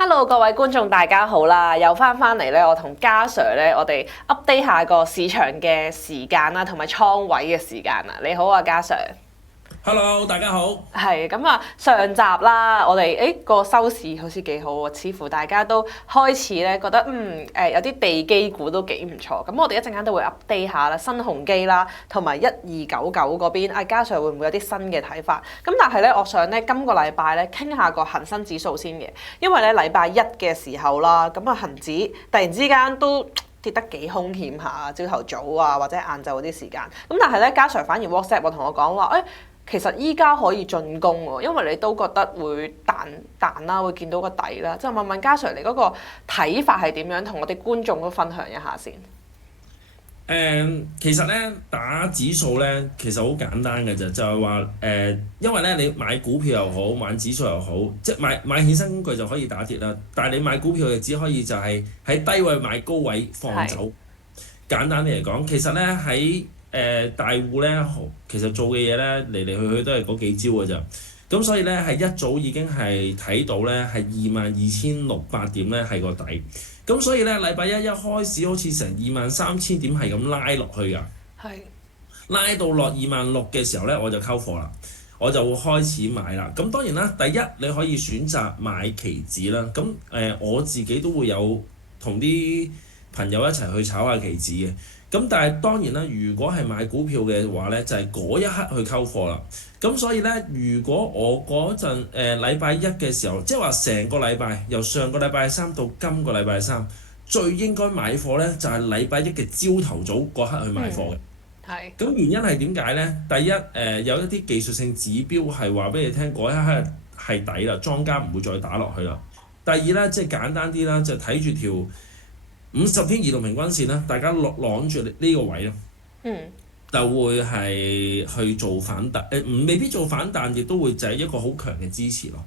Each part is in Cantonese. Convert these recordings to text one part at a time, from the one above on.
Hello，各位觀眾大家好啦，又翻嚟咧，我同嘉 Sir 咧，我哋 update 下個市場嘅時間啦，同埋倉位嘅時間啊。你好啊，嘉 Sir。Hello，大家好。係咁啊，上集啦，我哋個收市好似幾好喎，似乎大家都開始咧覺得有啲地基股都幾唔錯。咁我哋一陣間都會 update 下啦，新鴻基啦，同埋1299嗰邊，嘉 Sir 會唔會有啲新嘅睇法？咁但係咧，我想咧今個禮拜咧傾下個恒生指數先嘅，因為咧禮拜一嘅時候啦，咁啊恒指突然之間都跌得幾兇險下，朝頭早啊或者晏晝嗰啲時間。咁但係咧，嘉 Sir 反而 WhatsApp 我同我講話，其實依家可以進攻喎，因為你都覺得會彈啦，會見到個底啦。就問問嘉 Sir 你嗰個睇法係點樣，同我哋觀眾都分享一下先。其實咧打指數咧，其實好簡單嘅啫，就係話因為咧你買股票又好，買指數又好，即係買衍生工具就可以打跌啦。但係你買股票就只可以就係喺低位買高位放走。簡單啲嚟講，其實咧喺大戶咧，其實做嘅嘢咧嚟嚟去去都係嗰幾招嘅咋。咁所以咧係一早已經係睇到咧係22,600點咧係個底。咁所以咧禮拜一開始好似成23,000點係咁拉落去㗎。係。拉到落26,000嘅時候咧，我就溝貨啦，我就會開始買啦。咁當然啦，第一你可以選擇買期指啦。咁我自己都會有同啲朋友一齊去炒下期指嘅。咁但係當然啦，如果係買股票嘅話咧，就係嗰一刻去溝貨啦。咁所以咧，如果我嗰陣禮拜一嘅時候，即係話成個禮拜由上個禮拜三到今個禮拜三，最應該買貨咧就係禮拜一嘅朝頭早嗰刻去買貨嘅。係。咁原因係點解咧？第一有一啲技術性指標係話俾你聽，嗰一刻係底啦，莊家唔會再打落去啦。第二咧，即係簡單啲啦，就睇住條50天移動平均線啦，大家攬住呢個位啦，就會係去做反彈，未必做反彈，亦都會就係一個好強嘅支持咯。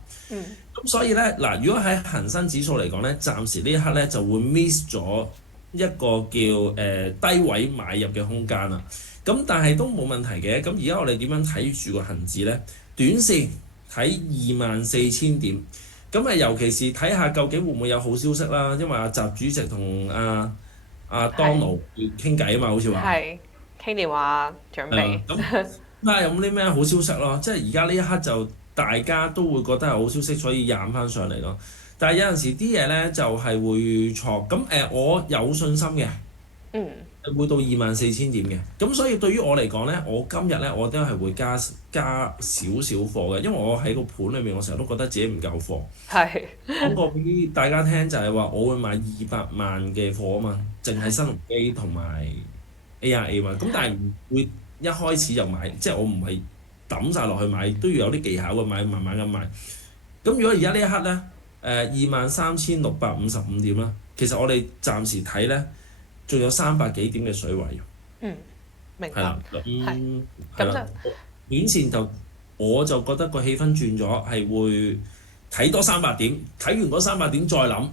咁所以咧嗱，如果喺恒生指數嚟講咧，暫時呢一刻咧就會 miss 咗一個叫低位買入嘅空間啦。咁但係都冇問題嘅。咁而家我哋點樣睇住個恒指咧？短線睇24,000點。咁尤其是睇下究竟會唔會有好消息啦，因為阿習主席同阿當勞傾偈啊嘛，好似話係傾電話準備。咁有冇啲咩好消息咯？即係而家呢一刻就大家都會覺得係好消息，所以攬翻上嚟咯。但係有陣時啲嘢咧就係會錯。咁我有信心嘅。會到24,000點嘅。咁所以對於我嚟講咧，我今日咧我都係會加少少貨嘅，因為我喺個盤裏面，我成日都覺得自己唔夠貨。係。講過俾大家聽就係話，我會買200萬嘅貨啊嘛，淨係新鴻基同埋 AIA 嘛。咁但係唔會一開始就買，即係我唔係抌晒落去買，都要有啲技巧嘅買，慢慢咁買。咁如果而家呢一刻咧，23,655點啦，其實我哋暫時睇咧，仲有300幾點嘅水位。明白。係啦，咁就短線就我就覺得個氣氛轉咗，係會睇多300點，睇完嗰300點再諗。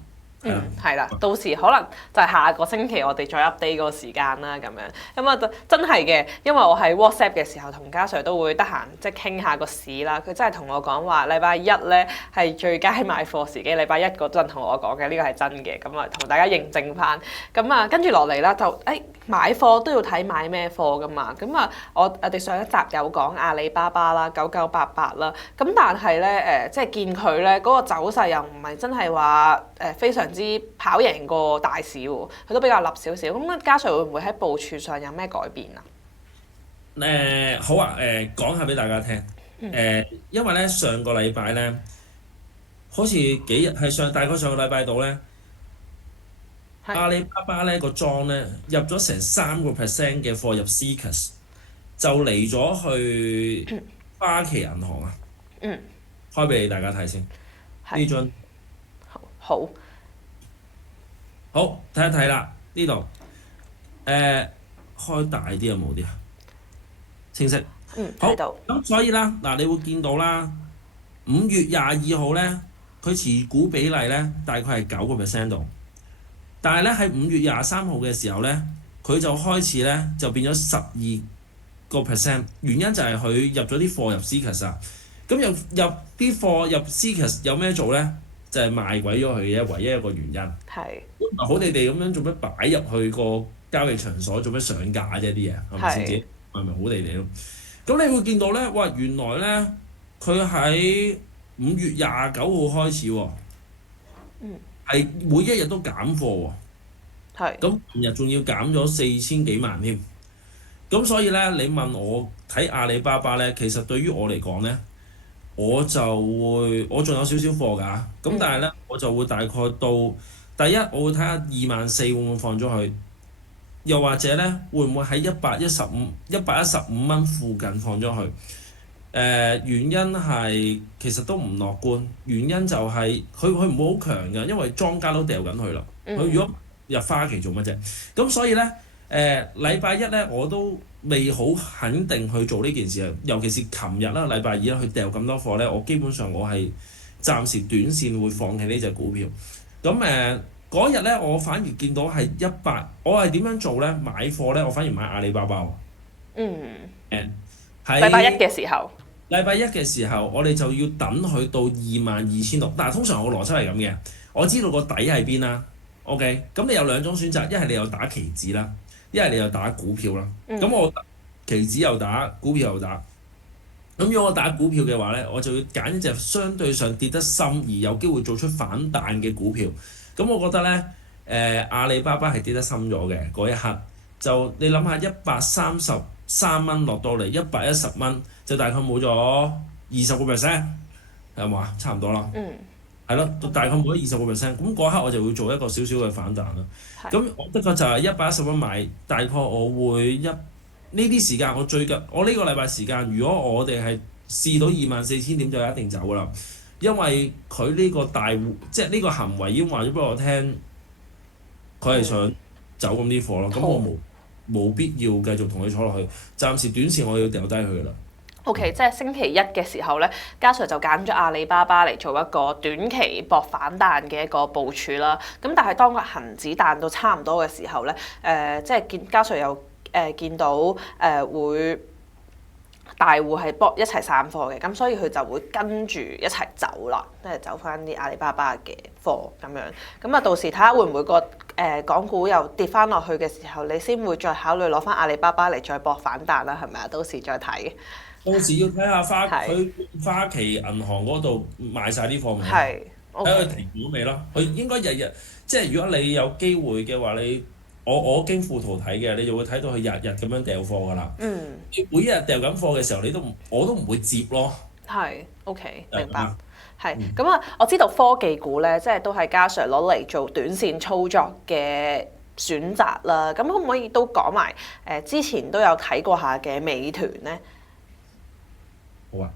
係啦，到時可能就係下個星期我哋再 update 嗰個時間啦，咁樣。咁啊，真係嘅，因為我喺 WhatsApp 嘅時候同嘉 Sir 都會得閒即係傾下個市啦。佢真係同我講話，禮拜一咧係最佳買貨時機。禮拜一嗰陣同我講嘅，呢個係真嘅。咁啊，同大家認證翻。咁啊，跟住落嚟啦，就買貨都要睇買咩貨噶嘛。咁啊，我哋上一集有講阿里巴巴啦，9988啦。咁但係咧即係見佢咧嗰個走勢又唔係真係話非常之跑贏個大市喎，佢都比較立少少。咁嘉 Sir 會唔會喺部署上有咩改變啊？好啊，講下俾大家聽。因為咧上個禮拜咧，好似幾日係大概上個禮拜度咧，阿里巴巴咧個莊咧入咗成3% 嘅貨入 CCASS，就嚟咗去花旗銀行啊。開俾大家睇先呢張。好。好，睇一睇啦，呢度開大啲有冇啲啊？清晰。好。咁所以啦，嗱，你會見到啦，5月22號咧，佢持股比例咧大概係9% 度，但係咧喺5月23號嘅時候咧，佢就開始咧就變咗12%，原因就係佢入咗啲貨入 CCASS啊。咁入啲貨入 CCASS 有咩做咧？就係賣鬼咗佢嘅唯一一個原因。係好地地咁樣做咩擺入去個交易場所做咩上架啫？啲嘢係咪先？自係己係咪好地地咯？咁你會見到咧，哇！原來咧佢喺5月29號開始喎，係每一日都減貨喎。係咁琴日仲要減咗4000幾萬添。咁所以咧，你問我睇阿里巴巴咧，其實對於我嚟講咧，我仲有少少貨㗎。咁但係咧，我就會大概到第一，我會睇下24000會唔會放咗去，又或者咧會唔會喺115蚊附近放咗去？原因係其實都唔樂觀，原因就係佢唔會好強嘅，因為莊家都掉緊佢啦。佢如果入花期做乜啫？咁所以咧，禮拜一咧我都未好肯定去做呢件事啊，尤其是琴日啦，禮拜二啦，佢掉咁多貨咧，我基本上我係暫時短線會放棄呢隻股票。咁嗰日咧，我反而見到係我係點樣做咧？買貨咧，我反而買阿里巴巴喎。誒喺禮拜一嘅時候，禮拜一嘅時候，我哋就要等佢到22,600。但係通常我個邏輯係咁嘅，我知道個底喺邊啦。OK，咁你有兩種選擇，一係你又打期指啦，一係你又打股票啦。咁我期指又打，股票又打。咁如果我打股票嘅話咧，我就要揀一隻相對上跌得深而有機會做出反彈嘅股票。咁我覺得咧，阿里巴巴係跌得深咗嘅嗰一刻，就你諗下133蚊落到嚟110蚊，就大概冇咗20%，係嘛？差唔多啦。係咯，大概冇咗20%。咁嗰刻我就會做一個少少嘅反彈啦。咁我的確就係110蚊買，大概我會呢啲時間，我呢個禮拜時間，如果我哋係試到24,000點就一定走㗎啦，因為佢呢個即係呢個行為已經話咗俾我聽，佢係想走咁啲貨咯。咁我冇必要繼續同佢坐落去，暫時短線我要掉低佢㗎啦。OK，即係星期一嘅時候咧，嘉 Sir 就揀咗阿里巴巴嚟做一個短期搏反彈嘅一個部署啦。咁但係當個恆指彈到差唔多嘅時候咧，即係嘉 Sir 又見到會大戶係搏一齊散貨嘅，咁所以佢就會跟住一齊走啦，即係走翻啲阿里巴巴嘅貨咁樣。咁啊，到時睇下會唔會個港股又跌翻落去嘅時候，你先會再考慮攞翻阿里巴巴嚟再搏反彈啦，係咪啊？到時再睇。到時要睇下花旗銀行嗰度賣晒啲貨未？係，睇佢停股未咯？佢應該日日，即係如果你有機會嘅話，我經附圖睇嘅，你就會睇到佢日日咁樣掉貨㗎啦。每一日掉緊貨嘅時候，我都唔會接咯。係，OK，明白。係，咁啊，我知道科技股咧，即係都係嘉 Sir 攞嚟做短線操作嘅選擇啦。咁可唔可以都講埋之前都有睇過下嘅美團咧？好啊。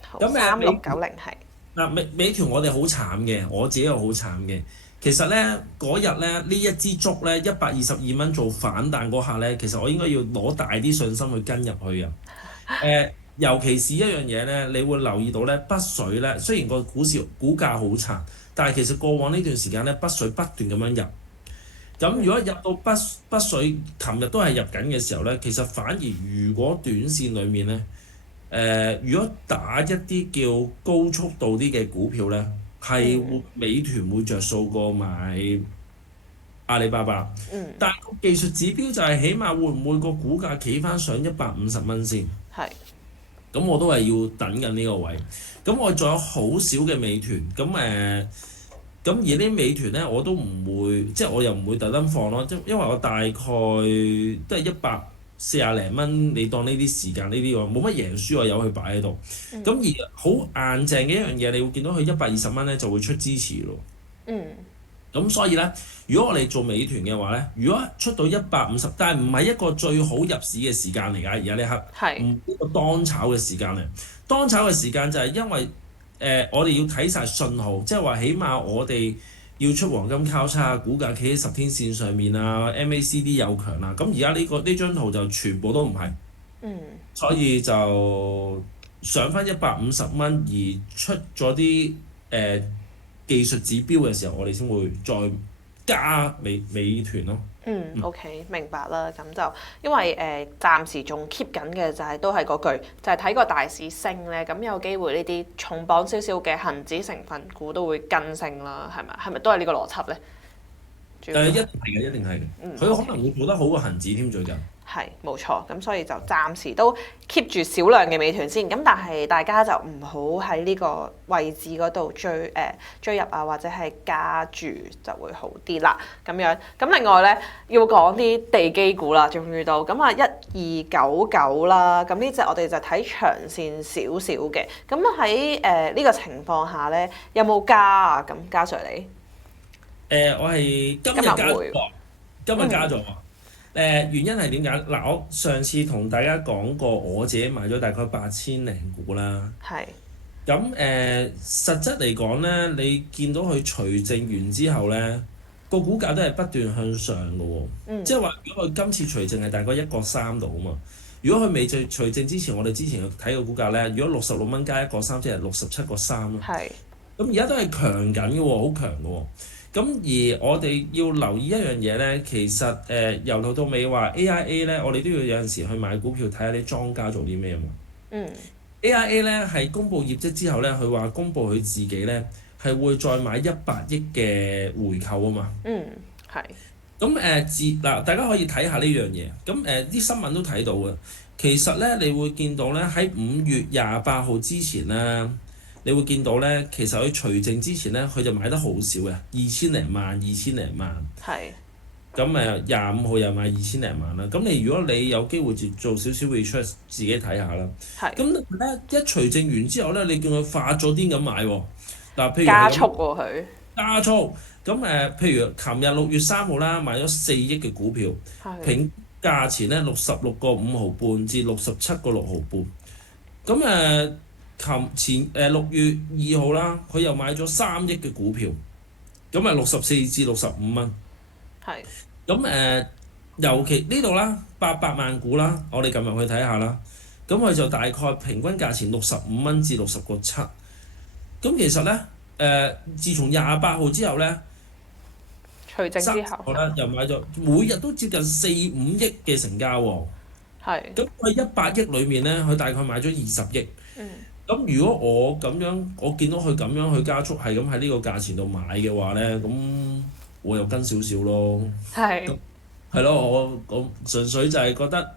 好，咁3690係。嗱，美團我哋好慘嘅，我自己又好慘嘅。其實咧嗰日咧呢一支竹咧122蚊做反彈嗰下咧，其實我應該要攞大啲信心去跟入去啊。尤其是一樣嘢咧，你會留意到咧北水咧，雖然個股價好殘，但係其實過往呢段時間咧北水不斷咁樣入。咁如果入到北水，琴日都係入緊嘅時候咧，其實反而如果短線裡面咧，如果打一啲叫高速度啲嘅股票咧，係美團會着數過買阿里巴巴。但係個技術指標就係起碼會唔會個股價企翻上150蚊先？係。咁我都係要等緊呢個位。咁我仲有好少嘅美團，咁而啲美團咧我都唔會，即係我又唔會特登放咯，因為我大概都係140零蚊，你當呢啲時間呢啲喎，冇乜贏輸我有去擺喺度。咁而好硬淨嘅一樣嘢，你會見到佢120蚊咧就會出支持咯。咁所以咧，如果我哋做美團嘅話咧，如果出到150，但係唔係一個最好入市嘅時間嚟㗎，而家呢刻唔係一個當炒嘅時間嚟。當炒嘅時間就係因為我哋要睇晒信號，即係話起碼我哋要出黃金交叉，股價企喺10天線上面啊，MACD 有強啦。咁而家呢張圖就全部都唔係，所以就上翻150蚊而出咗啲技術指標嘅時候，我哋先會再加美團咯。OK，明白啦。咁就因為暫時仲 keep 緊嘅就係都係嗰句，就係睇個大市升咧，咁有機會呢啲重磅少少嘅恒指成分股都會跟升啦，係咪？係咪都係呢個邏輯咧？一定係嘅，一定係嘅。佢可能會做得好過恒指添，最近。係冇錯，咁所以就暫時都 keep 住少量嘅美團先，咁但係大家就唔好喺呢個位置嗰度追入啊，或者係加注就會好啲啦，咁樣。咁另外咧要講啲地基股啦，終於到咁啊1299啦，咁呢隻我哋就睇長線少少嘅，咁喺呢個情況下咧有冇加啊？咁加上嚟？我係今日加咗，今日加咗。原因係點解？嗱，我上次同大家講過，我自己買咗大概8000零股啦。係。咁實質嚟講咧，你見到佢除淨完之後咧，個股價都係不斷向上嘅喎。即係話，如果佢今次除淨係大概1.3度啊嘛，如果佢未除淨之前，我哋之前睇個股價咧，如果66蚊加1.3，即係67.3咯。係。咁而家都係強緊嘅喎，好強嘅喎。咁而我哋要留意一樣嘢咧，其實由頭到尾話 AIA 咧，我哋都要有陣時去買股票睇下啲莊家做啲咩啊嘛。AIA 咧係公布業績之後咧，佢話公布佢自己咧係會再買100億嘅回購啊嘛。係。咁嗱，大家可以睇下呢樣嘢。咁啲新聞都睇到嘅。其實咧，你會見到咧喺5月28號之前咧。你會見到咧，其實佢除淨之前咧，佢就買得好少嘅，2000零萬、2000零萬。係。咁25號又買2000零萬啦。咁如果你有機會做少少 research，自己睇下啦。係。咁咧一除淨完之後咧，你見佢發咗癲咁買喎。嗱，譬如加速喎佢。加速。咁譬如琴日6月3號啦，買咗4億嘅股票，平價錢咧66.5毫半至67.6毫半。咁前6月2號啦，佢又買咗3億嘅股票，咁64至65蚊。係。咁尤其呢度啦，800萬股啦，我哋撳入去睇下啦。咁佢就大概平均價錢65蚊至60.7。咁其實咧自從28號之後咧，除淨之後咧又買咗，每日都接近4-5億嘅成交喎。係。咁佢100億裏面咧，佢大概買咗20億。咁如果我咁樣，我見到佢咁樣去加速，係咁喺呢個價錢度買嘅話咧，咁我又跟少少咯。係。係咯，我純粹就係覺得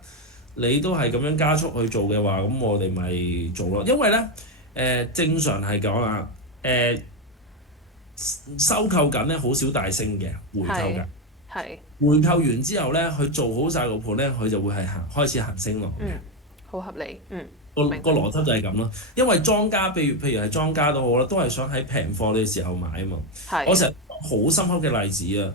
你都係咁樣加速去做嘅話，咁我哋咪做咯。因為咧正常係講啦，收購緊咧好少大升嘅回購㗎。係。回購完之後咧，佢做好晒個盤咧，佢就會係開始行升落。好合理。個邏輯就係咁咯，因為莊家譬如係莊家都好啦，都係想喺平貨嘅時候買啊嘛。我成日好深刻嘅例子啊，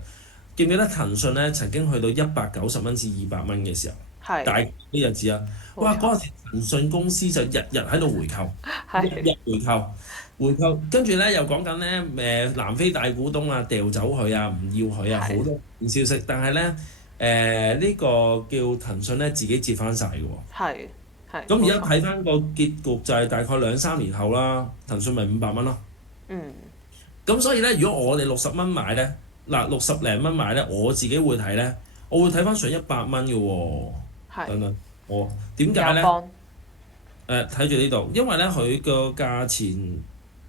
記唔記得騰訊咧曾經去到190蚊至200蚊嘅時候？係。但係呢日子啊，哇！嗰陣時騰訊公司就日日喺度回購，日回購，跟住咧又講緊咧南非大股東啊掉走佢啊，唔要佢啊，好多消息。但係咧呢個叫騰訊咧自己接翻晒嘅喎。係。咁而家睇翻個結局就係大概2-3年後啦，騰訊咪500蚊咯。咁所以咧，如果我哋60蚊買咧，嗱60零蚊買咧，我自己會睇咧，我會睇翻上100蚊嘅喎。係。等等，我點解咧？睇住呢度，因為咧佢個價錢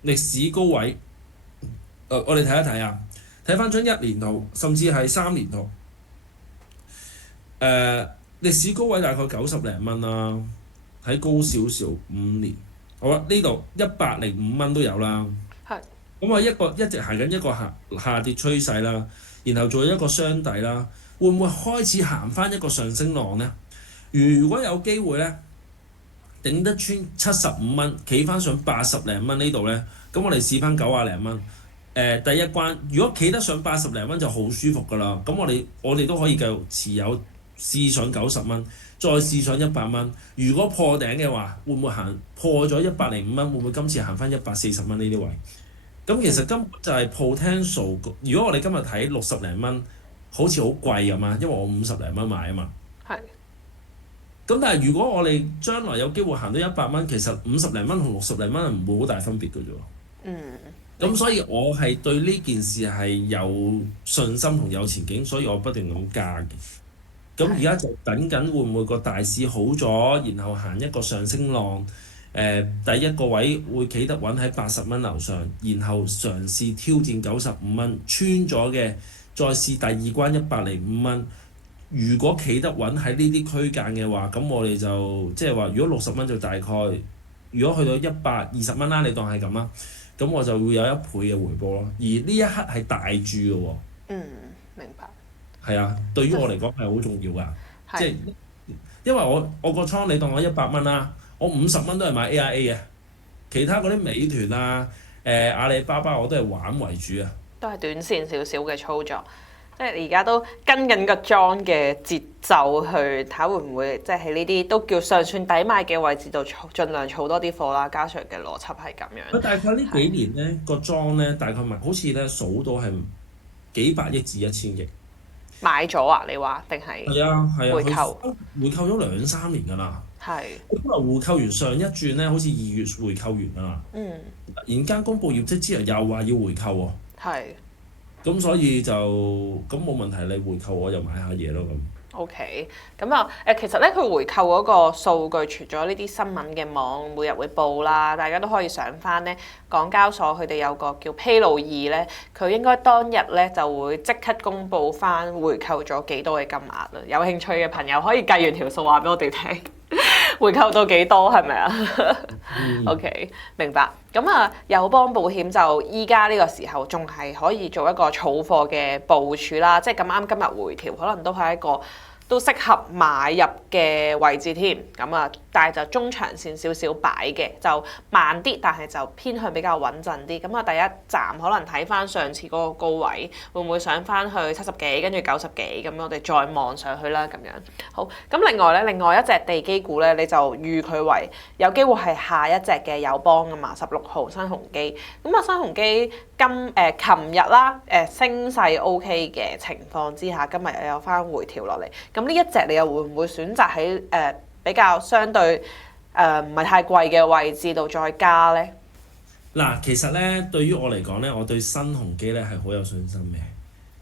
歷史高位，我哋睇一睇啊，睇翻張1年圖，甚至係3年圖。歷史高位大概90零蚊啦。睇高少少5年，好啦，呢度105蚊都有啦。係。咁我一直行緊一個下跌趨勢啦，然後做一個雙底啦，會唔會開始行翻一個上升浪呢？如果有機會咧，頂得穿75蚊，企翻上80零蚊呢度咧，咁我哋試翻90零蚊。第一關，如果企得上80零蚊就好舒服㗎啦。咁我哋都可以繼續持有，試上90蚊。再試上100蚊，如果破頂嘅話，會唔會行破咗105蚊？會唔會今次行翻140蚊呢啲位？咁其實根本就係 potential。如果我哋今日睇60零蚊，好似好貴咁嘛，因為我50零蚊買啊嘛。係。咁但係如果我哋將來有機會行到100蚊，其實50零蚊同60零蚊唔會好大分別嘅啫喎。咁所以我係對呢件事係有信心同有前景，所以我不斷咁加嘅。咁而家就等緊會唔會個大市好咗，然後行一個上升浪。第一個位會企得穩喺80蚊樓上，然後嘗試挑戰95蚊，穿咗嘅再試第二關105蚊。如果企得穩喺呢啲區間嘅話，咁我哋就即係話，如果60蚊就大概，如果去到120蚊啦，你當係咁啦，咁我就會有1倍嘅回報咯。而呢一刻係大注嘅喎。嗯，明白。係啊，對於我嚟講係好重要㗎，即係係因為我個倉你當我100蚊啦，我50蚊都係買 AIA 嘅，其他嗰啲美團啊、阿里巴巴我都係玩為主啊。都係短線少少嘅操作，即係而家都跟緊個莊嘅節奏去睇下會唔會即係喺呢啲都叫尚算抵買嘅位置度盡量儲多啲貨啦。加上嘅邏輯係咁樣。佢大概呢幾年咧個莊咧大概好似咧數到係幾百億至1000億。買咗啊？你話定係？係啊係啊，回購回購咗2、3年㗎啦。係。咁啊回購完上一轉咧，好似2月回購完㗎啦。嗯。突然間公佈業績之後又話要回購喎。係。咁所以就咁冇問題，你回購我就買下嘢咯咁。OK，咁啊其實咧佢回購嗰個數據，除咗呢啲新聞嘅網每日會報啦，大家都可以上翻咧港交所佢哋有個叫披露易咧，佢應該當日咧就會即刻公佈翻回購咗幾多嘅金額啦。有興趣嘅朋友可以計完條數話俾我哋聽，回購到幾多係咪啊？OK，明白。咁啊，友邦保險就依家呢個時候仲係可以做一個儲貨嘅部署啦，即係咁啱今日回調，可能都係一個都適合買入嘅位置添。咁啊，但係就中長線少少擺嘅，就慢啲，但係就偏向比較穩陣啲。咁啊，第一站可能睇翻上次嗰個高位，會唔會上翻去70幾，跟住90幾咁，我哋再望上去啦咁樣。好，咁另外一隻地基股咧，你就預佢為有機會係下一隻嘅友邦啊嘛，16號新鴻基。咁啊，新鴻基琴日啦，升勢 OK 嘅情況之下，今日又有翻回調落嚟。咁呢一隻你又會唔會選擇喺比較相對唔係太貴嘅位置度再加咧？嗱，其實咧對於我嚟講咧，我對新鴻基咧係好有信心嘅。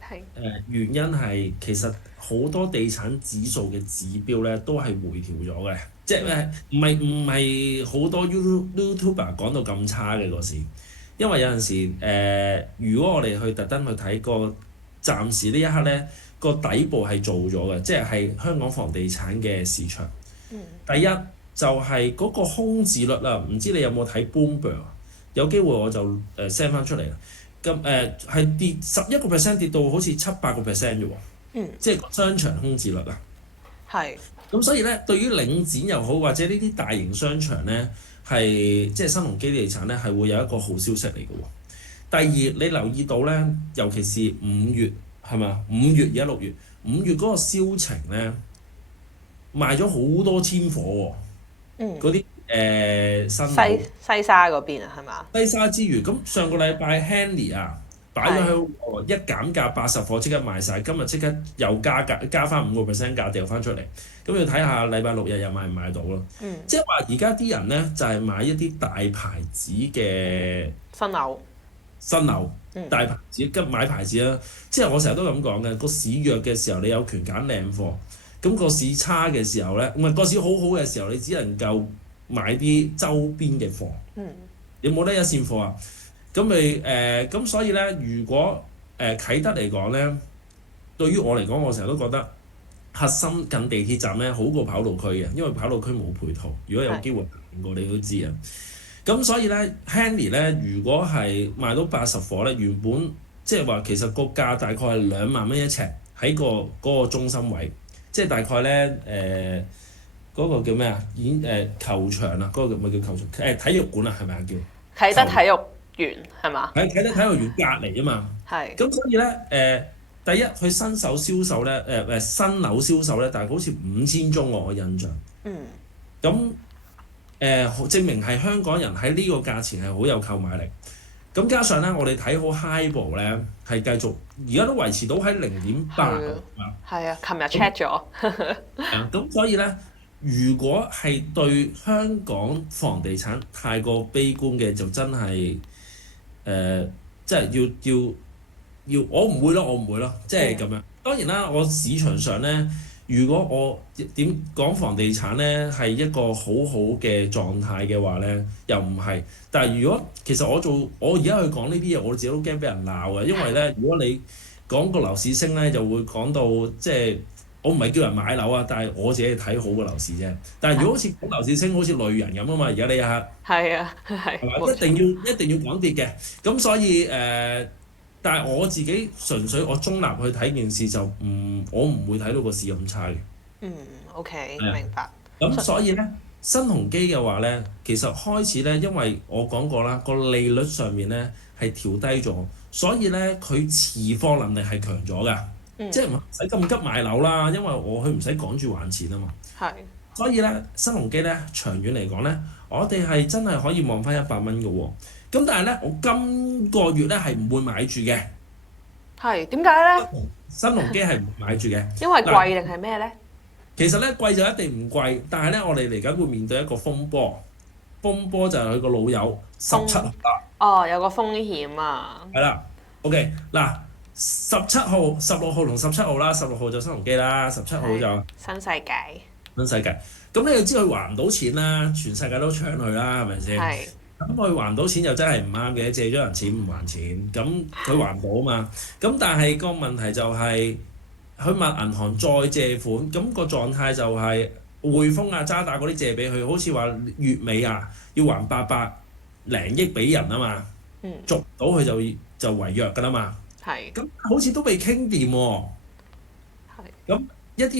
係。原因係其實好多地產指數嘅指標咧都係回調咗嘅，即係唔係好多 YouTuber 講到咁差嘅嗰時，因為有陣時如果我哋去特登去睇個暫時呢一刻咧個底部係做咗嘅，即係香港房地產嘅市場。第一就係嗰個空置率啦，唔知你有冇睇 Bloomberg？有機會我就send 翻出嚟啦。咁係跌11%，跌到好似7-8%嘅喎。即係個商場空置率啊。係。咁所以咧，對於領展又好，或者呢啲大型商場咧，係即係新鴻基地產咧，係會有一個好消息嚟嘅喎。第二，你留意到咧，尤其是5月係咪啊？5月而家6月，5月嗰個銷情咧賣咗好多千伙喎。嗰啲新樓西沙嗰邊啊，係嘛？西沙之餘，咁上個禮拜 Henry 啊擺咗喺一減價80伙即刻賣晒，今日即刻又加價加翻5%價掉翻出嚟，咁要睇下禮拜6日又買唔買到咯。即係話而家啲人咧就係買一啲大牌子嘅新樓，大牌子跟買牌子啦。即係我成日都咁講嘅，個市弱嘅時候你有權揀靚貨，咁個市差嘅時候咧，唔係個市好好嘅時候，你只能夠買啲周邊嘅貨。有冇得一線貨啊？咁咁所以咧，如果啟德嚟講咧，對於我嚟講，我成日都覺得核心近地鐵站咧好過跑道區嘅，因為跑道區冇配套。如果有機會行過，你都知啊。咁所以咧 Henry 咧，如果係賣到80伙咧，原本即係話其實個價大概係2萬蚊一尺喺嗰個中心位，即係大概咧嗰個叫咩啊？球場啊，嗰個咪叫球場體育館啊，係咪啊？叫啟德體育園係嘛？喺啟德體育園隔離啊嘛。係。咁所以咧第一佢新手銷售咧新樓銷售咧，大概好似5000宗我印象。咁證明係香港人喺呢個價錢係好有購買力。咁加上咧，我哋睇好 HIBOR 咧係繼續而家都維持到喺0.8。係啊，琴日 check 咗。咁所以咧，如果係對香港房地產太過悲觀嘅，就真係即係要我唔會咯，我唔會咯，即係咁樣。當然啦，我市場上咧，如果我點講房地產咧係一個好好嘅狀態嘅話咧，又唔係。但係如果其實我而家去講呢啲嘢，我自己都驚俾人鬧嘅，因為咧，如果你講個樓市升咧，就會講到即係我唔係叫人買樓啊，但係我自己睇好個樓市啫。但係如果好似講樓市升，好似累人咁啊嘛，而家呢一刻係啊，係係嘛，冇錯。一定要講跌嘅。咁所以但係我自己純粹我中立去睇件事就我唔會睇到個市咁差嘅。嗯，OK，係啊，明白。咁所以咧，新鴻基嘅話咧，其實開始咧，因為我講過啦，個利率上面咧係調低咗，所以咧佢持貨能力係強咗㗎，即係唔使咁急買樓啦，因為佢唔使趕住還錢啊嘛。係。所以咧，新鴻基咧長遠嚟講咧，我哋係真係可以望翻100蚊嘅喎。咁但係咧，我今個月咧係唔會買住嘅。係點解咧？新鴻基係唔買住嘅。因為嗱，貴定係咩咧？其實咧貴就一定唔貴，但係咧我哋嚟緊會面對一個風波。風波就係佢個老友17號啦，哦，有個風險啊。係啦。OK 嗱，17號、16號同17號啦，16號就新鴻基啦，17號就新世界。新世界。咁你要知佢還唔到錢啦，全世界都搶佢啦，係咪先？係。咁佢還唔到錢又真係唔啱嘅，借咗人錢唔還錢，咁佢還唔到啊嘛。咁但係個問題就係、佢問銀行再借款，咁個狀態就係匯豐啊、渣打嗰啲借俾佢，好似話月尾啊要還800零億俾人啊嘛，續唔到佢就違約㗎啦嘛。係。咁好似都未傾掂喎。係。咁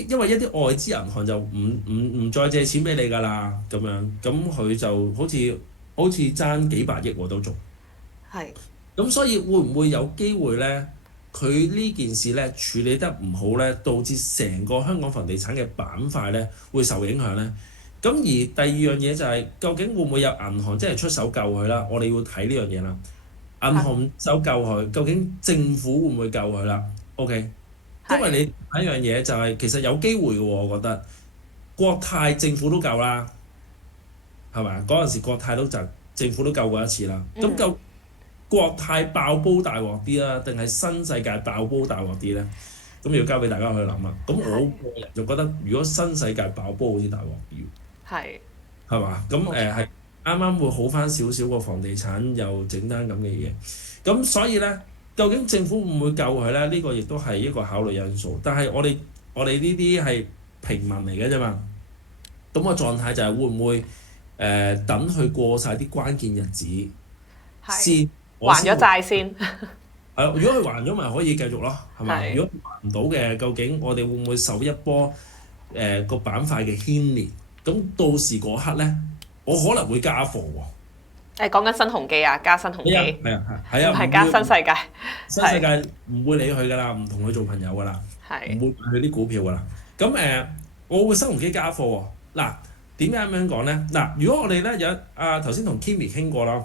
因為一啲外資銀行就唔再借錢俾你㗎啦，咁樣咁佢就好似爭幾百億喎都仲。係。咁所以會唔會有機會咧？佢呢件事咧處理得唔好咧，導致成個香港房地產嘅板塊咧會受影響咧。咁而第二樣嘢就係、究竟會唔會有銀行即係出手救佢啦？我哋要睇呢樣嘢啦。銀行唔手救佢，究竟政府會唔會救佢啦？OK，因為你睇一樣嘢就係、其實有機會嘅喎，我覺得國泰政府都救啦，係咪？嗰陣時國泰政府都救過一次啦。咁救國泰爆煲大鑊啲啦，定係新世界爆煲大鑊啲咧？咁要交俾大家去諗啦。咁我個人就覺得，如果新世界爆煲好似大鑊啲，係嘛？咁係啱啱會好翻少少個房地產又整單咁嘅嘢。咁所以咧，究竟政府會唔會救佢咧？呢個亦都係一個考慮因素。但係我哋呢啲係平民嚟嘅啫嘛。咁個狀態就係會唔會等佢過晒啲關鍵日子先？還咗債先。係，如果佢還咗，咪可以繼續咯，係嘛？如果還唔到嘅，究竟我哋會唔會受一波個板塊嘅牽連？咁到時嗰刻咧，我可能會加貨喎。講緊新鴻基啊，加新鴻基。係啊，唔係加新世界。新世界唔會理佢㗎啦，唔同佢做朋友㗎啦，唔會買佢啲股票㗎啦。咁我會新鴻基加貨喎。嗱，點解咁樣講咧？嗱，如果我哋咧有頭先同 Kimi 傾過啦，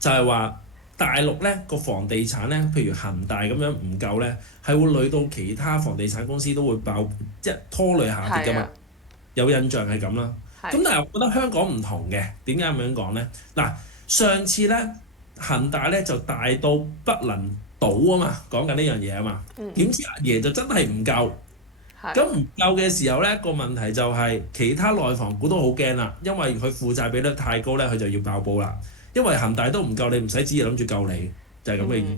就係話。大陸咧個房地產咧，譬如恒大咁樣唔夠咧，係會累到其他房地產公司都會爆，即係拖累下跌㗎嘛。有印象係咁啦。咁但係我覺得香港唔同嘅，點解咁樣講咧？嗱，上次咧恒大咧就大到不能倒啊嘛，講緊呢樣嘢啊嘛。點知阿爺就真係唔夠。咁唔夠嘅時候咧，個問題就係其他內房股都好驚啦，因為佢負債比率太高咧，佢就要爆煲啦。因為恒大都唔夠你，唔使旨意諗住救你，就係咁嘅意思。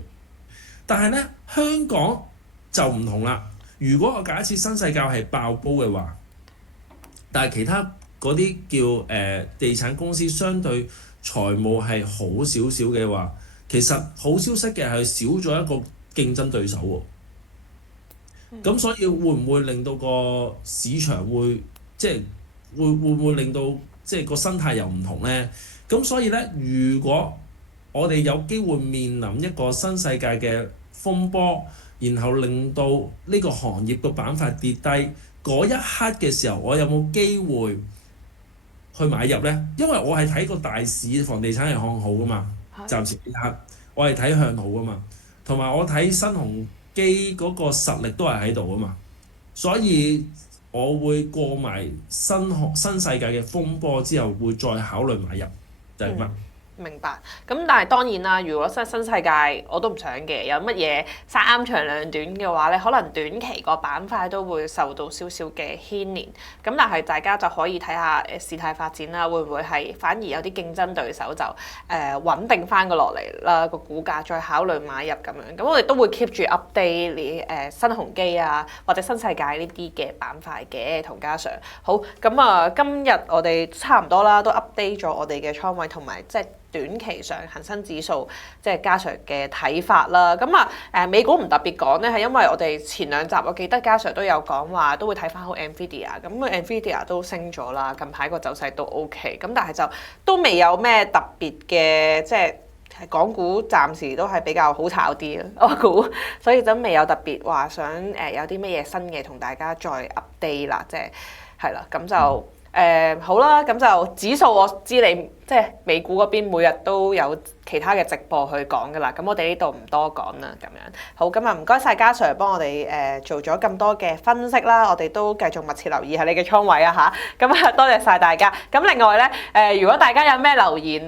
但係咧，香港就唔同啦。如果我假設新世界係爆煲嘅話，但係其他嗰啲叫地產公司相對財務係好少少嘅話，其實好消息嘅係少咗一個競爭對手喎。咁所以會唔會令到個市場會即係會唔會令到即係個生態又唔同咧？咁所以咧，如果我哋有機會面臨一個新世界嘅風波，然後令到呢個行業個板塊跌低，嗰一刻嘅時候，我有冇機會去買入咧？因為我係睇個大市房地產係看好噶嘛，暫時呢刻我係睇向好噶嘛，同埋我睇新鴻基嗰個實力都係喺度啊嘛，所以我會過埋新世界嘅風波之後，會再考慮買入。就係乜？明白，咁但係當然啦，如果新世界我都唔想嘅，有乜嘢三長兩短嘅話咧，可能短期個板塊都會受到少少嘅牽連。咁但係大家就可以睇下事態發展啦，會唔會係反而有啲競爭對手就穩定翻個落嚟啦，個股價再考慮買入咁樣。咁我哋都會 keep 住 update 你新鴻基啊或者新世界呢啲嘅板塊嘅同嘉 Sir。好，咁啊今日我哋差唔多啦，都 update 咗我哋嘅倉位同埋即係短期上恒生指數即係嘉 Sir 嘅睇法啦，咁美股唔特別講咧，係因為我哋前兩集我記得嘉 Sir 都有講話都會睇翻好 Nvidia，咁 Nvidia 都升咗啦，近排個走勢都 OK，咁但係就都未有咩特別嘅即係港股暫時都係比較好炒啲啦，我估，所以就未有特別話想有啲乜嘢新嘅同大家再 update 啦，即係啦，咁就。好啦，咁就指數我知你即係美股嗰邊每日都有其他嘅直播去講噶啦，咁我哋呢度唔多講啦，咁樣好，咁啊唔該晒嘉 Sir 幫我哋做咗咁多嘅分析啦，我哋都繼續密切留意下你嘅倉位啊吓，咁啊多謝晒大家。咁另外咧如果大家有咩留言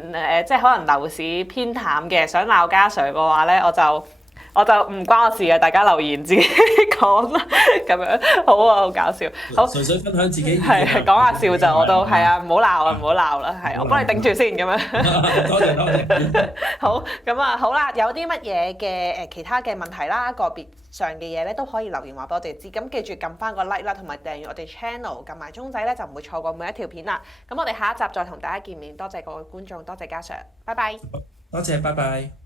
即係可能樓市偏淡嘅，想鬧嘉 Sir 嘅話咧，我就唔關我事嘅，大家留言自己講啦，咁樣好啊，好搞笑，好純粹分享自己係講下笑就我都係啊，唔好鬧啊，唔好鬧啦，係我幫你頂住先咁樣。多謝。好，咁啊好啦，有啲乜嘢嘅其他嘅問題啦，個別上嘅嘢咧都可以留言話俾我哋知。咁記住撳翻個 like 啦，同埋訂閱我哋 channel，撳埋鐘仔咧就唔會錯過每一條片啦。咁我哋下一集再同大家見面，多謝各位觀眾，多謝嘉 Sir，拜拜。多謝，拜拜。